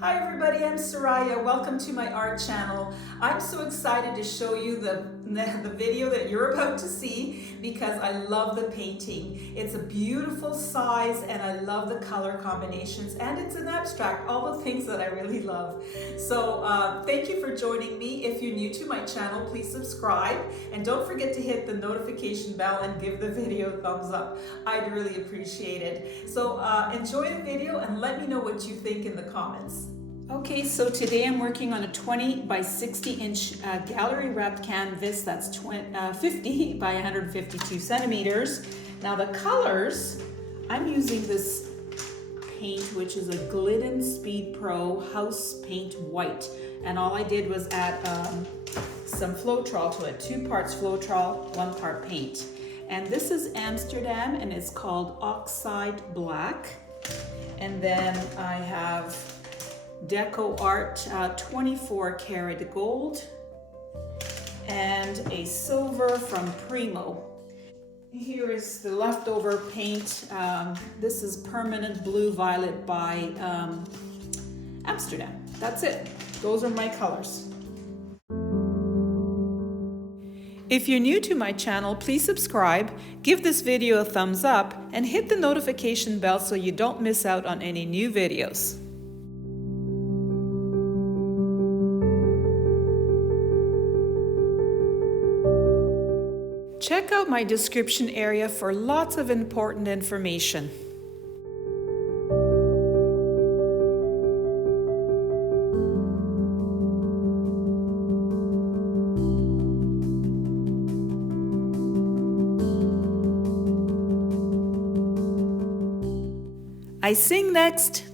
Hi everybody, I'm Soraya. Welcome to my art channel. I'm so excited to show you the video that you're about to see because I love the painting. It's a beautiful size and I love the color combinations, and it's an abstract, all the things that I really love. So thank you for joining me. If you're new to my channel, please subscribe and don't forget to hit the notification bell and give the video a thumbs up. I'd really appreciate it. So enjoy the video and let me know what you think in the comments. Okay, so today I'm working on a 20 by 60 inch gallery wrapped canvas that's 50 by 152 centimeters. Now the colors, I'm using this paint, which is a Glidden Speed Pro House Paint White. And all I did was add some Floetrol to it, 2 parts Floetrol, 1 part paint. And this is Amsterdam and it's called Oxide Black. And then I have Deco Art 24 karat gold and a silver from Primo. Here is the leftover paint. This is Permanent Blue Violet by Amsterdam. That's it. Those are my colors. If you're new to my channel, please subscribe, give this video a thumbs up, and hit the notification bell so you don't miss out on any new videos. Check out my description area for lots of important information. I sing next.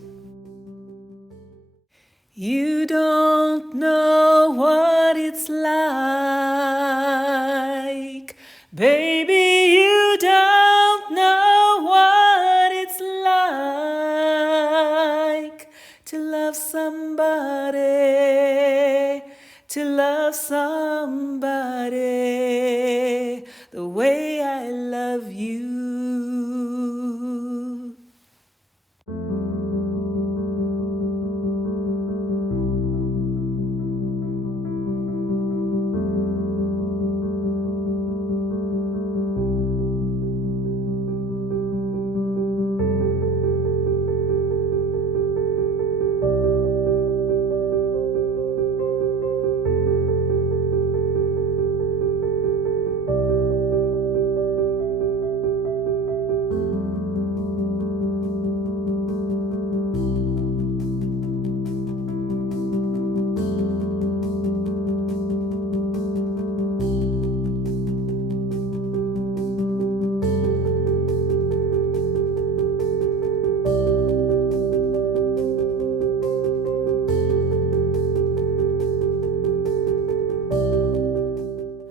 You don't know what it's like. Baby, you don't know what it's like to love somebody the way I love you.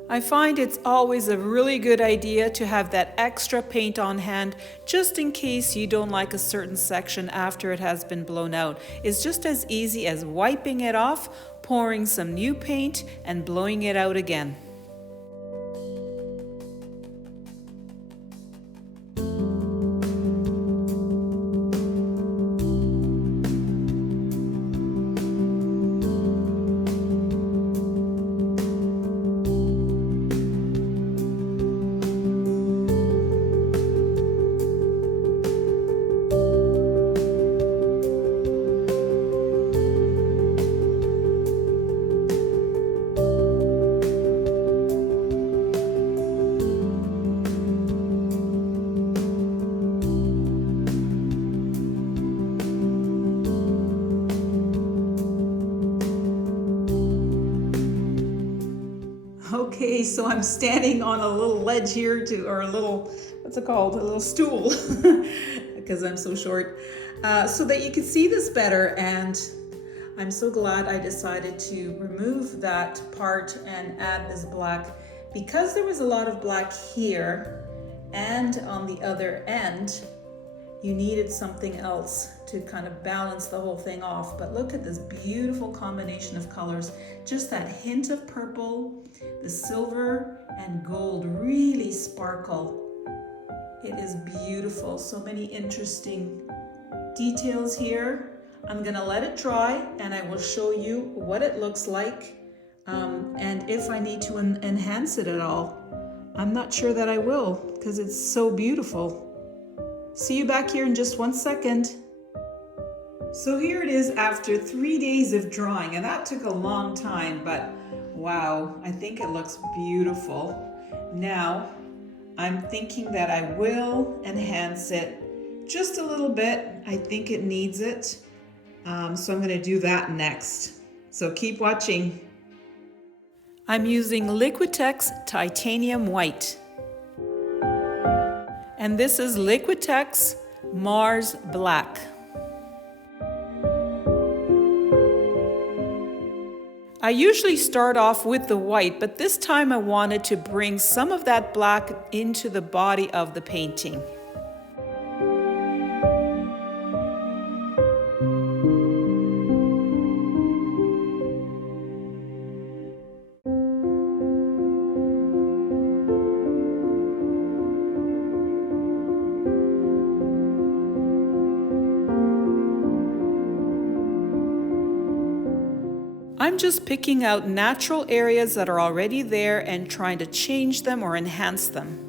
I find it's always a really good idea to have that extra paint on hand just in case you don't like a certain section after it has been blown out. It's just as easy as wiping it off, pouring some new paint, and blowing it out again. Okay, so I'm standing on a little ledge here or a little, what's it called? A little stool, because I'm so short, so that you can see this better. And I'm so glad I decided to remove that part and add this black, because there was a lot of black here and on the other end. You needed something else to kind of balance the whole thing off. But look at this beautiful combination of colors. Just that hint of purple, the silver and gold really sparkle. It is beautiful. So many interesting details here. I'm gonna let it dry and I will show you what it looks like and if I need to enhance it at all. I'm not sure that I will because it's so beautiful. See you back here in just 1 second. So here it is after 3 days of drawing, and that took a long time, but wow, I think it looks beautiful. Now, I'm thinking that I will enhance it just a little bit. I think it needs it. So I'm gonna do that next. So keep watching. I'm using Liquitex Titanium White. And this is Liquitex Mars Black. I usually start off with the white, but this time I wanted to bring some of that black into the body of the painting. I'm just picking out natural areas that are already there and trying to change them or enhance them.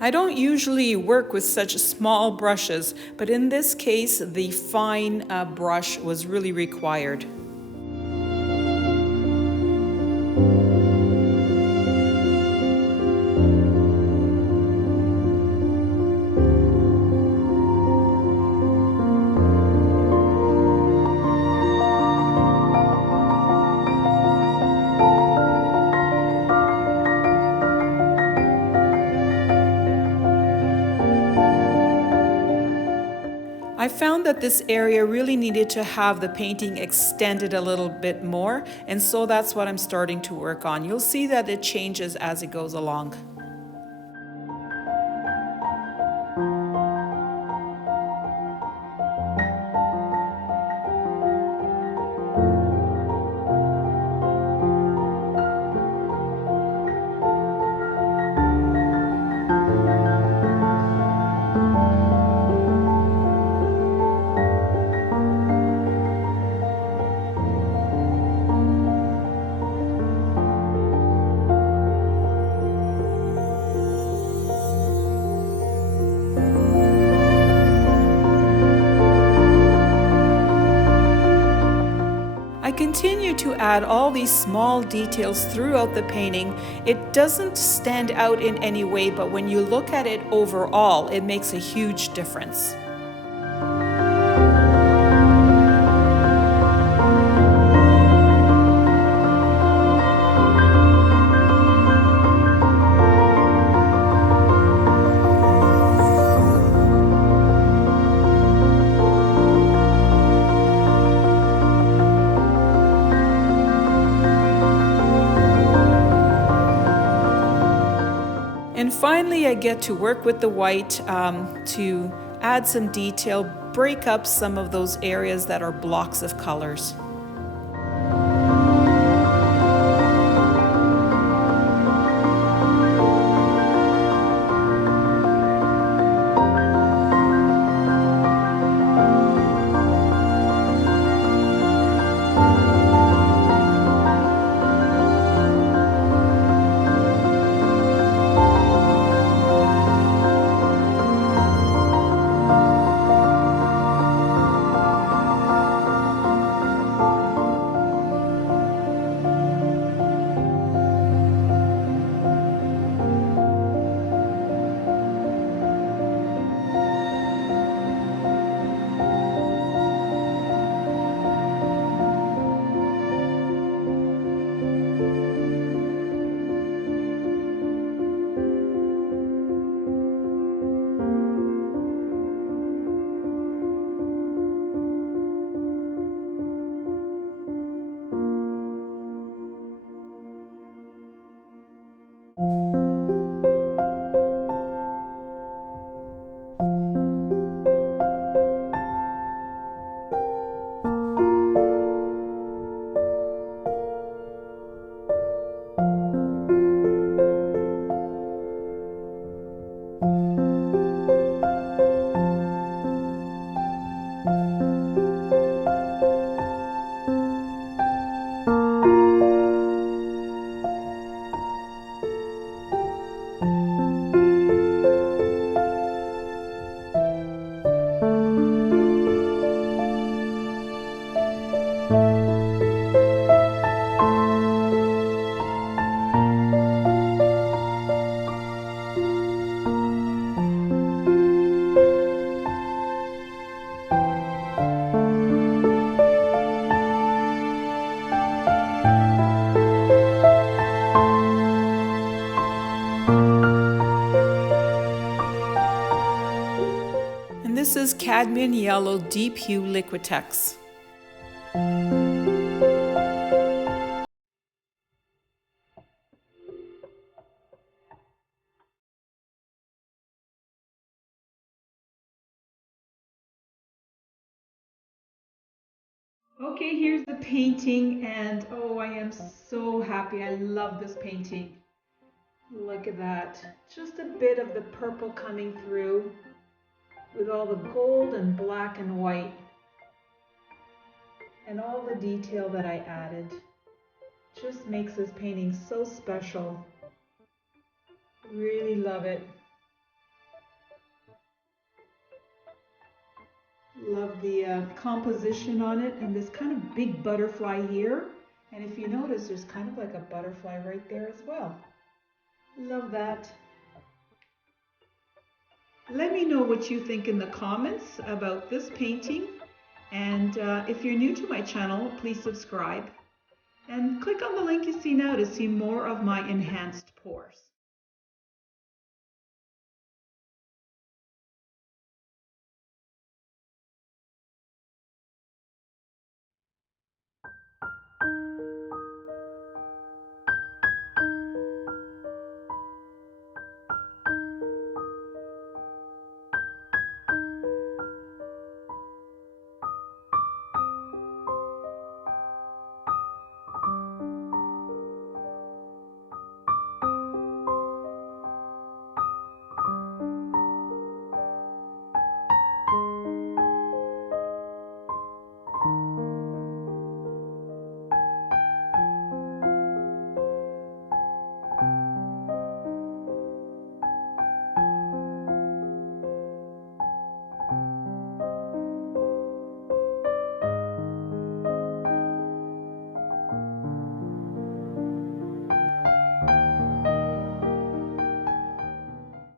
I don't usually work with such small brushes, but in this case, the fine brush was really required. I found that this area really needed to have the painting extended a little bit more, and so that's what I'm starting to work on. You'll see that it changes as it goes along. I continue to add all these small details throughout the painting. It doesn't stand out in any way, but when you look at it overall, it makes a huge difference. And finally, I get to work with the white to add some detail, break up some of those areas that are blocks of colors. And this is Cadmium Yellow Deep Hue Liquitex. Okay, here's the painting, and oh, I am so happy. I love this painting. Look at that. Just a bit of the purple coming through with all the gold and black and white and all the detail that I added. Just makes this painting so special. Really love it. Love the composition on it, and this kind of big butterfly here. And if you notice, there's kind of like a butterfly right there as well. Love that. Let me know what you think in the comments about this painting. And if you're new to my channel, please subscribe. And click on the link you see now to see more of my enhanced pours.